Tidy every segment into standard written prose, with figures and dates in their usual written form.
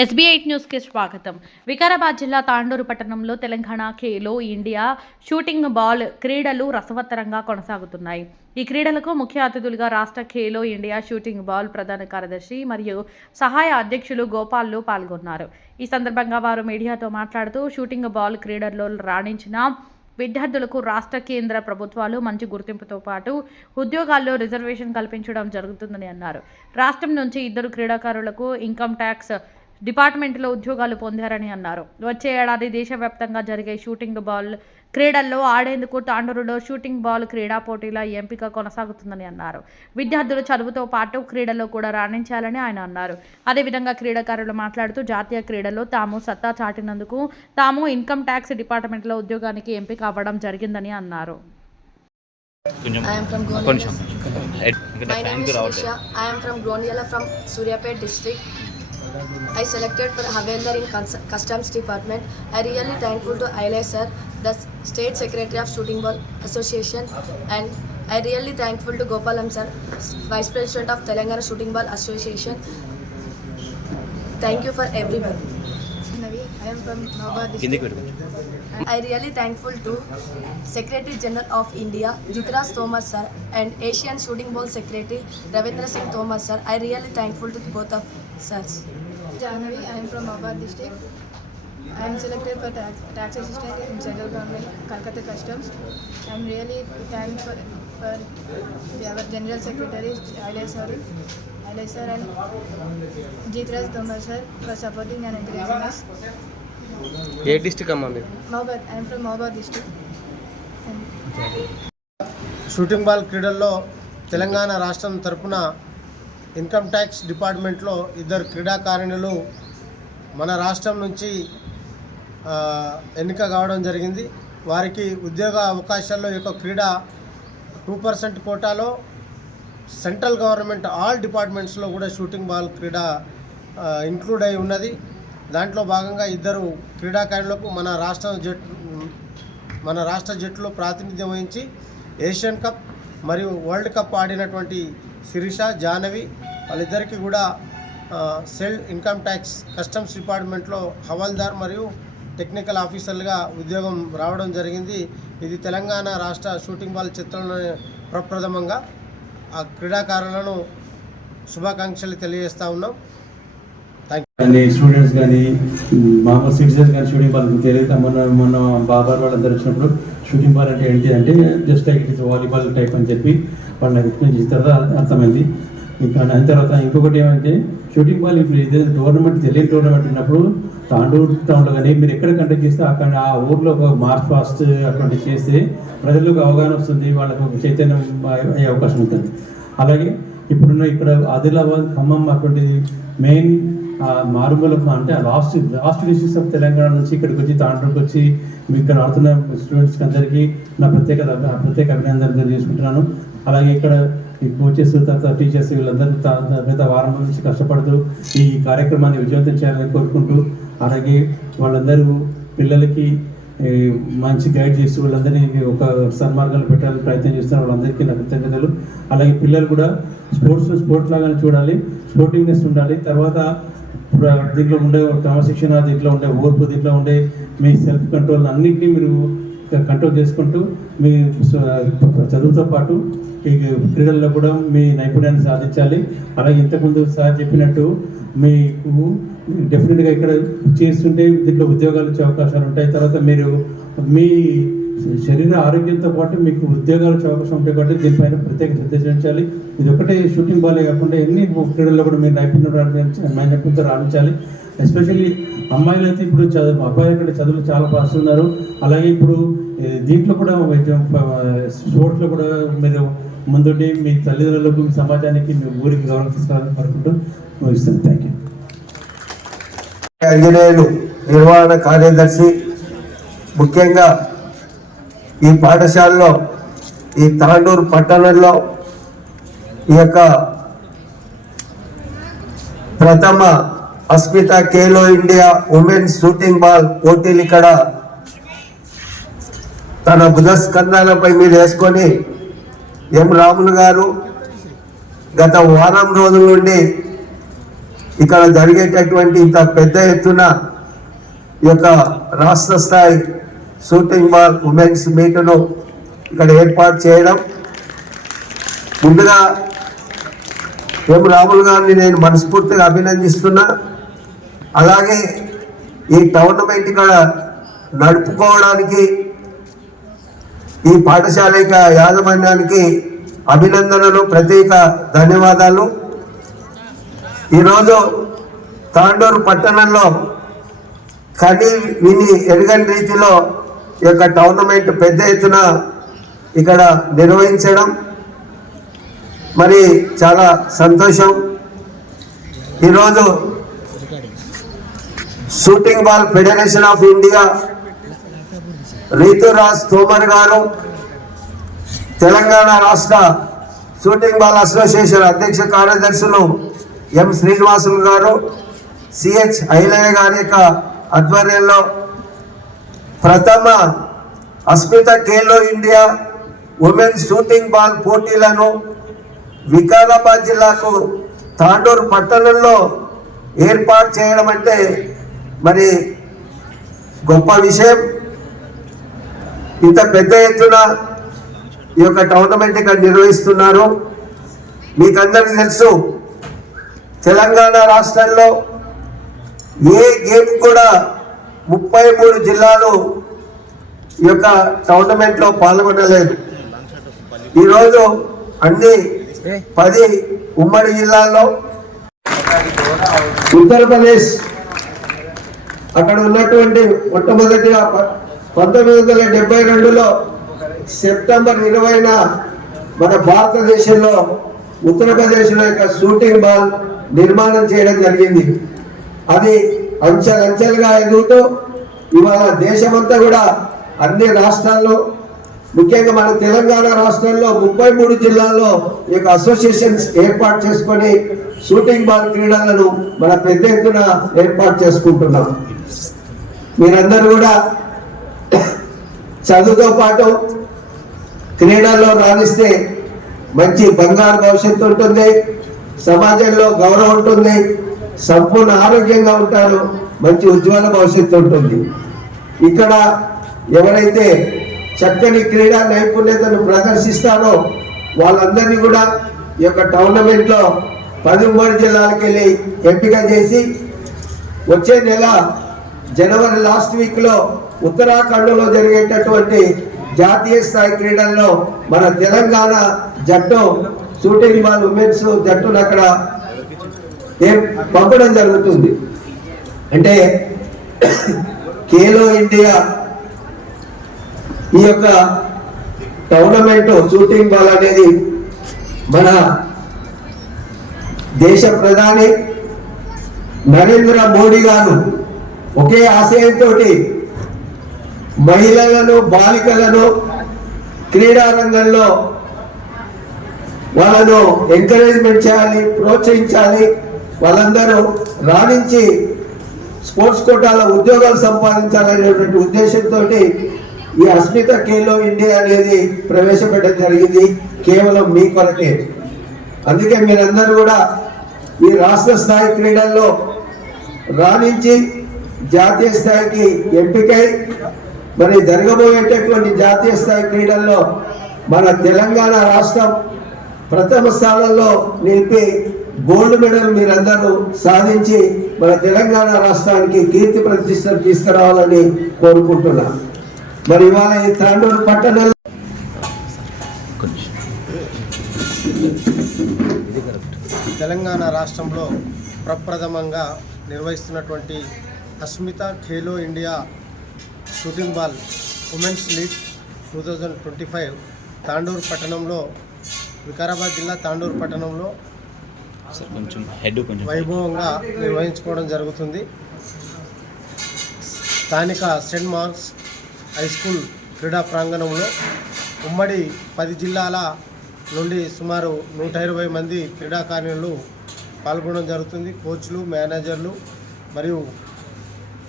SB8 న్యూస్కి స్వాగతం. వికారాబాద్ జిల్లా తాండూరు పట్టణంలో Telangana Khelo India shooting ball క్రీడలు రసవత్తరంగా కొనసాగుతున్నాయి. ఈ క్రీడలకు ముఖ్య అతిథులుగా రాష్ట్ర ఖేలో ఇండియా షూటింగ్ బాల్ ప్రధాన కార్యదర్శి మరియు సహాయ అధ్యక్షులు గోపాల్లు పాల్గొన్నారు. ఈ సందర్భంగా వారు మీడియాతో మాట్లాడుతూ షూటింగ్ బాల్ క్రీడల్లో రాణించిన విద్యార్థులకు రాష్ట్ర కేంద్ర ప్రభుత్వాలు మంచి గుర్తింపుతో పాటు ఉద్యోగాల్లో రిజర్వేషన్ కల్పించడం జరుగుతుందని అన్నారు. రాష్ట్రం నుంచి 2 క్రీడాకారులకు ఇన్కమ్ ట్యాక్స్ డిపార్ట్మెంట్లో ఉద్యోగాలు పొందారని అన్నారు. వచ్చే ఏడాది దేశవ్యాప్తంగా జరిగే షూటింగ్ బాల్ క్రీడల్లో ఆడేందుకు తాండూరులో షూటింగ్ బాల్ క్రీడా పోటీల ఎంపిక కొనసాగుతుందని అన్నారు. విద్యార్థులు చదువుతో పాటు క్రీడల్లో కూడా రాణించాలని ఆయన అన్నారు. అదేవిధంగా క్రీడాకారులు మాట్లాడుతూ జాతీయ క్రీడల్లో తాము సత్తా చాటినందుకు తాము ఇన్కమ్ ట్యాక్స్ డిపార్ట్మెంట్లో ఉద్యోగానికి ఎంపిక అవ్వడం జరిగిందని అన్నారు. My name is Nisha. I am from Groniala from Suryapet district. I selected for Havildar in Customs Department. I really thankful to Ailey sir, the State Secretary of Shooting Ball Association, and I really thankful to Gopalam sir, Vice President of Telangana Shooting Ball Association. Thank you for everyone. I am from Navabad district. I really thankful to Secretary General of India, Jitras Thomas sir, and Asian Shooting Ball Secretary Ravindra Singh Thomas sir. I really thankful to both of sirs. Janavi, I am from Navabad district. I am selected for tax assistant in Central Government Kolkata Customs. I am really thankful for our General Secretary Ailey sir and Jitras Thomas sir for supporting and encouraging us. A district అమ్మా మీరు? Navabad. I am from Navabad district. Shooting ball క్రీడల్లో తెలంగాణ రాష్ట్రం తరపున income tax డిపార్ట్మెంట్లో 2 క్రీడాకారిణులు మన రాష్ట్రం నుంచి ఎన్నిక కావడం జరిగింది. వారికి ఉద్యోగ అవకాశాల్లో ఈ క్రీడ 2% కోటాలో సెంట్రల్ గవర్నమెంట్ ఆల్ డిపార్ట్మెంట్స్లో కూడా షూటింగ్ బాల్ క్రీడ ఇంక్లూడ్ అయి ఉన్నది. దాంట్లో భాగంగా 2 క్రీడాకారులకు మన రాష్ట్ర జట్టులో ప్రాతినిధ్యం వహించి ఏషియన్ కప్ మరియు వరల్డ్ కప్ ఆడినటువంటి శిరీష, జాహ్నవి వాళ్ళిద్దరికీ కూడా సెల్ ఇన్కమ్ ట్యాక్స్ కస్టమ్స్ డిపార్ట్మెంట్లో హవాల్దార్ మరియు టెక్నికల్ ఆఫీసర్లుగా ఉద్యోగం రావడం జరిగింది. ఇది తెలంగాణ రాష్ట్ర షూటింగ్ బాల్ చిత్రంలోనే ప్రప్రథమంగా ఆ క్రీడాకారులను శుభాకాంక్షలు తెలియజేస్తూ ఉన్నాం. కానీ స్టూడెంట్స్ కానీ మామూలు సిటిజన్స్ కానీ షూటింగ్ బాల్ తెలియదు. మొన్న బాబార్ వాళ్ళందరూ వచ్చినప్పుడు షూటింగ్ బాల్ అంటే ఏంటి అంటే just like it's volleyball type అని చెప్పి వాళ్ళని ఎక్స్ప్లెయిన్ చేసిన తర్వాత అర్థమైంది. ఇంకా అయిన తర్వాత ఇంకొకటి ఏమంటే షూటింగ్ బాల్ ఇప్పుడు ఇదే టోర్నమెంట్ తెలియని టోర్నమెంట్ ఉన్నప్పుడు తాండూరు టౌన్లో కానీ మీరు ఎక్కడ కండక్ట్ చేస్తే అక్కడ ఆ ఊర్లో ఒక మార్చ్ పాస్ట్ అటువంటి చేస్తే ప్రజలకు అవగాహన వస్తుంది, వాళ్ళకు చైతన్యం అయ్యే అవకాశం ఉంటుంది. అలాగే ఇక్కడ ఆదిలాబాద్, ఖమ్మం అటువంటి మెయిన్ మారుమూలకు అంటే లాస్ట్ డిస్ట్రిక్ట్స్ ఆఫ్ తెలంగాణ నుంచి ఇక్కడికి వచ్చి తాండూరుకి వచ్చి మీకు ఇక్కడ ఆడుతున్న స్టూడెంట్స్కి అందరికీ నా ప్రత్యేక అభినందనలు చేసుకుంటున్నాను. అలాగే ఇక్కడ ఈ కోచెస్, తర్వాత టీచర్స్ వీళ్ళందరూ గత వారం నుంచి కష్టపడుతూ ఈ కార్యక్రమాన్ని విజయవంతం చేయాలని కోరుకుంటూ, అలాగే వాళ్ళందరూ పిల్లలకి మంచి గైడ్ చేస్తూ వాళ్ళందరినీ ఒక సన్మార్గాలు పెట్టాలని ప్రయత్నం చేస్తున్నారు. వాళ్ళందరికీ నా కృతజ్ఞతలు. అలాగే పిల్లలు కూడా స్పోర్ట్స్ లాగానే చూడాలి, స్పోర్టివ్నెస్ ఉండాలి. తర్వాత దీంట్లో ఉండే క్రమశిక్షణ, దీంట్లో ఉండే ఓర్పు, దీంట్లో ఉండే మీ సెల్ఫ్ కంట్రోల్ అన్నింటినీ మీరు కంట్రోల్ చేసుకుంటూ మీ చదువుతో పాటు ఈ క్రీడల్లో కూడా మీ నైపుణ్యాన్ని సాధించాలి. అలాగే ఇంతకుముందు సార్ చెప్పినట్టు మీకు డెఫినెట్గా ఇక్కడ చేస్తుంటే దీంట్లో ఉద్యోగాలు వచ్చే అవకాశాలు ఉంటాయి. తర్వాత మీరు మీ శరీర ఆరోగ్యంతో పాటు మీకు ఉద్యోగాలు వచ్చే అవకాశం ఉంటాయి కాబట్టి దీనిపైన ప్రత్యేక శ్రద్ధ చూపించాలి. ఇది ఒకటే షూటింగ్ బాలే కాకుండా ఎన్ని క్రీడల్లో కూడా మీరు నైపుణ్యంతో రాణించాలి. ఎస్పెషల్లీ అమ్మాయిలు అయితే ఇప్పుడు అబ్బాయిల కంటే చదువులు చాలా పాస్తున్నారు. అలాగే ఇప్పుడు దీంట్లో కూడా స్పోర్ట్స్లో కూడా మీరు ముందుండి మీ తల్లిదండ్రులకు, మీ సమాజానికి, మీ ఊరికి గౌరవం తీసుకోవాలని కోరుకుంటూ ముగిస్తాను. Thank you. ఆంజనేయులు నిర్వహణ కార్యదర్శి, ముఖ్యంగా ఈ పాఠశాలలో ఈ తాండూరు పట్టణంలో ఈ యొక్క ప్రథమ Asmita Khelo India women's shooting ball పోటీలు ఇక్కడ తన భుజస్కంధాలపై మీద వేసుకొని ఎం రాములు గారు గత వారం రోజుల నుండి ఇక్కడ జరిగేటటువంటి ఇంత పెద్ద ఎత్తున ఈ యొక్క రాష్ట్ర స్థాయి షూటింగ్ బాల్ ఉమెన్స్ మీట్ను ఇక్కడ ఏర్పాటు చేయడం, ముందుగా ఎం రాములు గారిని నేను మనస్ఫూర్తిగా అభినందిస్తున్నా. అలాగే ఈ టోర్నమెంట్ ఇక్కడ నడుపుకోవడానికి ఈ పాఠశాల యాజమాన్యానికి అభినందనలు, ప్రత్యేక ధన్యవాదాలు. ఈరోజు తాండూరు పట్టణంలో కని విని ఎరగని రీతిలో ఈ యొక్క టోర్నమెంట్ పెద్ద ఎత్తున ఇక్కడ నిర్వహించడం మరి చాలా సంతోషం. ఈరోజు shooting ball federation of India Rituraj Tomar గారు, తెలంగాణ రాష్ట్ర షూటింగ్ బాల్ అసోసియేషన్ అధ్యక్ష కార్యదర్శులు ఎం శ్రీనివాసులు గారు, సిహెచ్ ఐలయ్య గారి యొక్క ఆధ్వర్యంలో ప్రథమ Asmita Khelo India women's shooting ball పోటీలను వికారాబాద్ జిల్లాకు తాండూరు పట్టణంలో ఏర్పాటు చేయడం అంటే మరి గొప్ప విషయం. ఇంత పెద్ద ఎత్తున ఈ యొక్క టోర్నమెంట్ ఇక్కడ నిర్వహిస్తున్నారు. మీకందరికీ తెలుసు, తెలంగాణ రాష్ట్రంలో ఏ గేమ్ కూడా 33 జిల్లాలు ఈ యొక్క టోర్నమెంట్లో పాల్గొనలేదు. ఈరోజు అన్ని 10 ఉమ్మడి జిల్లాల్లో ఉత్తరప్రదేశ్ అక్కడ ఉన్నటువంటి మొట్టమొదటిగా 1972లో సెప్టెంబర్ 20న మన భారతదేశంలో ఉత్తరప్రదేశ్లో యొక్క షూటింగ్ బాల్ నిర్మాణం చేయడం జరిగింది. అది అంచెలంచెలుగా ఎదుగుతూ ఇవాళ దేశమంతా కూడా అన్ని రాష్ట్రాల్లో, ముఖ్యంగా మన తెలంగాణ రాష్ట్రంలో 33 జిల్లాల్లో ఈ యొక్క అసోసియేషన్స్ ఏర్పాటు చేసుకొని షూటింగ్ బాల్ క్రీడలను మన పెద్ద ఎత్తున ఏర్పాటు చేసుకుంటున్నాం. మీరందరూ కూడా చదువుతో పాటు క్రీడల్లో రాణిస్తే మంచి బంగారు భవిష్యత్తు ఉంటుంది, సమాజంలో గౌరవం ఉంటుంది, సంపూర్ణ ఆరోగ్యంగా ఉంటారు, మంచి ఉజ్వల భవిష్యత్తు ఉంటుంది. ఇక్కడ ఎవరైతే చక్కని క్రీడా నైపుణ్యతను ప్రదర్శిస్తారో వాళ్ళందరినీ కూడా ఈ యొక్క టోర్నమెంట్లో 10 ఉమ్మడి జిల్లాలకు వెళ్ళి ఎంపిక చేసి వచ్చే నెల జనవరి లాస్ట్ వీక్లో ఉత్తరాఖండ్లో జరిగేటటువంటి జాతీయ స్థాయి క్రీడల్లో మన తెలంగాణ జట్టు షూటింగ్ బాల్ ఉమెన్స్ జట్టును అక్కడ పంపడం జరుగుతుంది. అంటే ఖేలో ఇండియా ఈ యొక్క టోర్నమెంట్ షూటింగ్ బాల్ అనేది మన దేశ ప్రధాని నరేంద్ర మోడీ గారు ఒకే ఆశయంతో మహిళలను, బాలికలను క్రీడా రంగంలో వాళ్ళను ఎంకరేజ్మెంట్ చేయాలి, ప్రోత్సహించాలి, వాళ్ళందరూ రాణించి స్పోర్ట్స్ కోటాలో ఉద్యోగాలు సంపాదించాలనేటువంటి ఉద్దేశంతో ఈ అస్మిత ఖేలో ఇండియా అనేది ప్రవేశపెట్టడం జరిగింది, కేవలం మీ కొరకే. అందుకే మీరందరూ కూడా ఈ రాష్ట్ర స్థాయి క్రీడల్లో రాణించి జాతీయ స్థాయికి ఎంపికై మరి జరగబోయేటటువంటి జాతీయ స్థాయి క్రీడల్లో మన తెలంగాణ రాష్ట్రం ప్రథమ స్థానంలో నిలిపి గోల్డ్ మెడల్ మీరందరూ సాధించి మన తెలంగాణ రాష్ట్రానికి కీర్తి ప్రతిష్టలు తీసుకురావాలని కోరుకుంటున్నా. మరి ఇవాళ ఈ తాండూరు పట్టణంలో తెలంగాణ రాష్ట్రంలో ప్రప్రథమంగా నిర్వహిస్తున్నటువంటి Asmita Khelo India shooting ball women's league 2025 Tandur పట్టణంలో, వికారాబాద్ జిల్లా తాండూరు పట్టణంలో వైభవంగా నిర్వహించుకోవడం జరుగుతుంది. స్థానిక సెయింట్ మార్క్స్ హై స్కూల్ క్రీడా ప్రాంగణంలో ఉమ్మడి 10 జిల్లాల నుండి సుమారు 120 మంది క్రీడాకారులు పాల్గొనడం జరుగుతుంది. కోచ్లు, మేనేజర్లు మరియు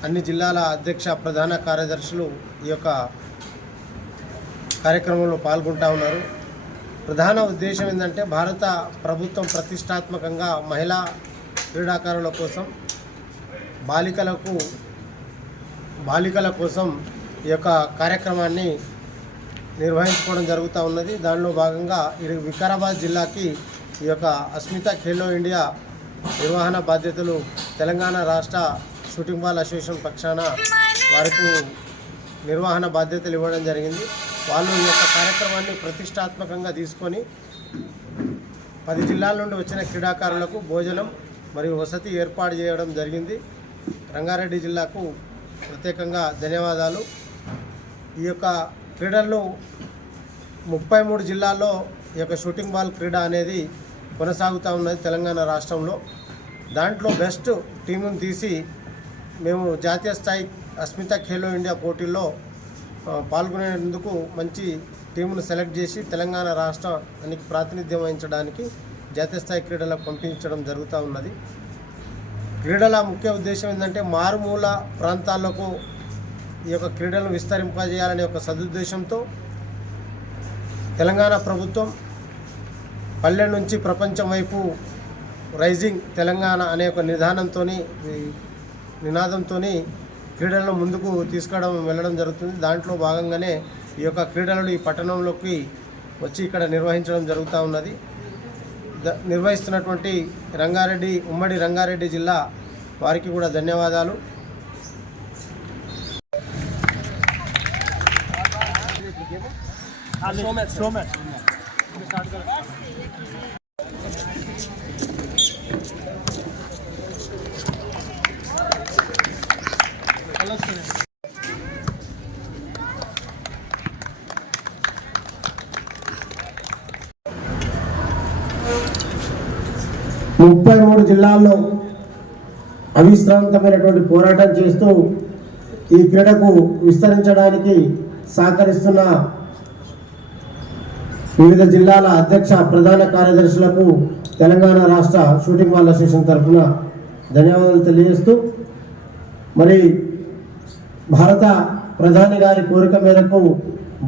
అన్ని జిల్లాల అధ్యక్ష ప్రధాన కార్యదర్శులు ఈ యొక్క కార్యక్రమంలో పాల్గొంటూ ఉన్నారు. ప్రధాన ఉద్దేశం ఏంటంటే భారత ప్రభుత్వం ప్రతిష్టాత్మకంగా మహిళా క్రీడాకారుల కోసం బాలికల కోసం ఈ యొక్క కార్యక్రమాన్ని నిర్వహించుకోవడం జరుగుతూ ఉన్నది. దానిలో భాగంగా వికారాబాద్ జిల్లాకి ఈ యొక్క అస్మిత ఖేలో ఇండియా నిర్వహణ బాధ్యతలు తెలంగాణ రాష్ట్ర షూటింగ్ బాల్ అసోసియేషన్ పక్షాన వారికి నిర్వహణ బాధ్యతలు ఇవ్వడం జరిగింది. వాళ్ళు ఈ యొక్క కార్యక్రమాన్ని ప్రతిష్టాత్మకంగా తీసుకొని 10 జిల్లాల నుండి వచ్చిన క్రీడాకారులకు భోజనం మరియు వసతి ఏర్పాటు చేయడం జరిగింది. రంగారెడ్డి జిల్లాకు ప్రత్యేకంగా ధన్యవాదాలు. ఈ యొక్క క్రీడల్లో 33 జిల్లాల్లో ఈ యొక్క షూటింగ్ బాల్ క్రీడ అనేది కొనసాగుతూ ఉన్నది తెలంగాణ రాష్ట్రంలో. దాంట్లో బెస్ట్ టీమును తీసి మేము జాతీయ స్థాయి అస్మిత ఖేలో ఇండియా పోటీల్లో పాల్గొనేందుకు మంచి టీమును సెలెక్ట్ చేసి తెలంగాణ రాష్ట్రానికి ప్రాతినిధ్యం వహించడానికి జాతీయ స్థాయి క్రీడలకు పంపించడం జరుగుతూ ఉన్నది. క్రీడల ముఖ్య ఉద్దేశం ఏంటంటే మారుమూల ప్రాంతాలకు ఈ యొక్క క్రీడలను విస్తరింపజేయాలనే ఒక సదుద్దేశంతో తెలంగాణ ప్రభుత్వం పల్లె నుంచి ప్రపంచం వైపు రైజింగ్ తెలంగాణ అనే ఒక నినాదంతో క్రీడలను ముందుకు వెళ్ళడం జరుగుతుంది. దాంట్లో భాగంగానే ఈ యొక్క క్రీడలను ఈ పట్టణంలోకి వచ్చి ఇక్కడ నిర్వహించడం జరుగుతూ ఉన్నది. నిర్వహిస్తున్నటువంటి ఉమ్మడి రంగారెడ్డి జిల్లా వారికి కూడా ధన్యవాదాలు. ముప్పై 33 జిల్లాల్లో అవిశ్రాంతమైనటువంటి పోరాటం చేస్తూ ఈ క్రీడకు విస్తరించడానికి సహకరిస్తున్న వివిధ జిల్లాల అధ్యక్ష ప్రధాన కార్యదర్శులకు తెలంగాణ రాష్ట్ర షూటింగ్ బాల్ అసోసియేషన్ తరఫున ధన్యవాదాలు తెలియజేస్తూ, మరి భారత ప్రధాని గారి కోరిక మేరకు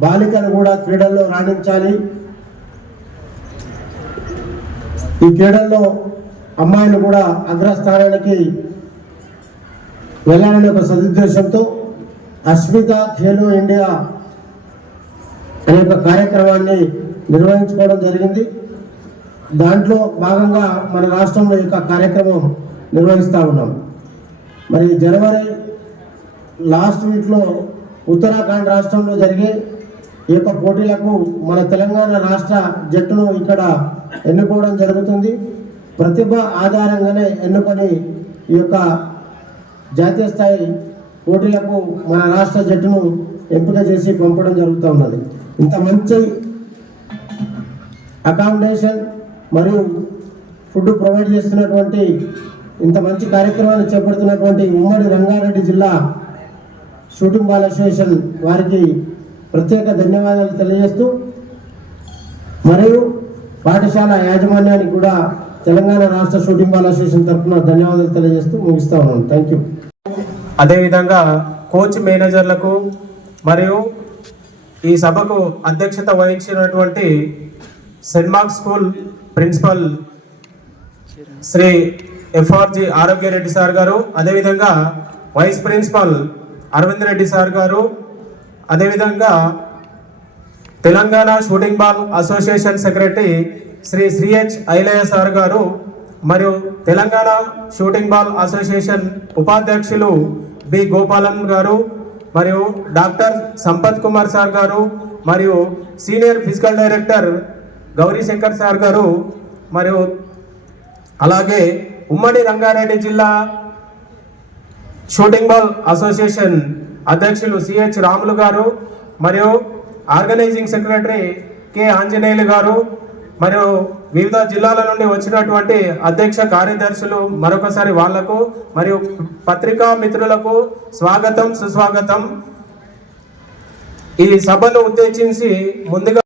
బాలికలు కూడా క్రీడల్లో రాణించాలి, ఈ క్రీడల్లో అమ్మాయిలు కూడా అగ్రస్థానానికి వెళ్ళాలనే ఒక సదుద్దేశంతో అస్మిత ఖేలో ఇండియా అనే ఒక కార్యక్రమాన్ని నిర్వహించుకోవడం జరిగింది. దాంట్లో భాగంగా మన రాష్ట్రంలో ఈ యొక్క కార్యక్రమం నిర్వహిస్తూ ఉన్నాం. మరి జనవరి లాస్ట్ వీక్లో ఉత్తరాఖండ్ రాష్ట్రంలో జరిగే ఈ యొక్క పోటీలకు మన తెలంగాణ రాష్ట్ర జట్టును ఇక్కడ ఎన్నుకోవడం జరుగుతుంది. ప్రతిభ ఆధారంగానే ఎన్నుకొని ఈ యొక్క జాతీయ స్థాయి పోటీలకు మన రాష్ట్ర జట్టును ఎంపిక చేసి పంపడం జరుగుతూ ఉన్నది. ఇంత మంచి అకామిడేషన్ మరియు ఫుడ్ ప్రొవైడ్ చేస్తున్నటువంటి ఇంత మంచి కార్యక్రమాన్ని చేపడుతున్నటువంటి ఉమ్మడి రంగారెడ్డి జిల్లా షూటింగ్ బాల్ అసోసియేషన్ వారికి ప్రత్యేక ధన్యవాదాలు తెలియజేస్తూ, మరియు పాఠశాల యాజమాన్యానికి కూడా తెలంగాణ రాష్ట్ర షూటింగ్ బాల్ అసోసియేషన్ తరఫున ధన్యవాదాలు తెలియజేస్తూ ముగిస్తా ఉన్నాను. Thank you. అదేవిధంగా కోచ్ మేనేజర్లకు మరియు ఈ సభకు అధ్యక్షత వహించినటువంటి Saint Mark's school principal Shri FRG Arogyareddy sir గారు, అదేవిధంగా vice principal Arvind Reddy sir గారు, అదేవిధంగా Telangana shooting ball association secretary Shri శ్రీహెచ్ ఐలయ్య సార్ గారు, మరియు తెలంగాణ షూటింగ్ బాల్ అసోసియేషన్ ఉపాధ్యక్షులు బి గోపాలం గారు, మరియు డాక్టర్ సంపత్ కుమార్ సార్ గారు, మరియు senior physical director Gowri Shankar sir గారు, మరియు అలాగే ఉమ్మడి రంగారెడ్డి జిల్లా షూటింగ్ బాల్ అసోసియేషన్ అధ్యక్షులు సిహెచ్ రాములు గారు, మరియు ఆర్గనైజింగ్ సెక్రటరీ కె ఆంజనేయులు గారు, మరియు వివిధ జిల్లాల నుండి వచ్చినటువంటి అధ్యక్ష కార్యదర్శులు మరొకసారి వాళ్లకు మరియు పత్రికా మిత్రులకు స్వాగతం సుస్వాగతం. ఈ సభను ఉద్దేశించి ముందుగా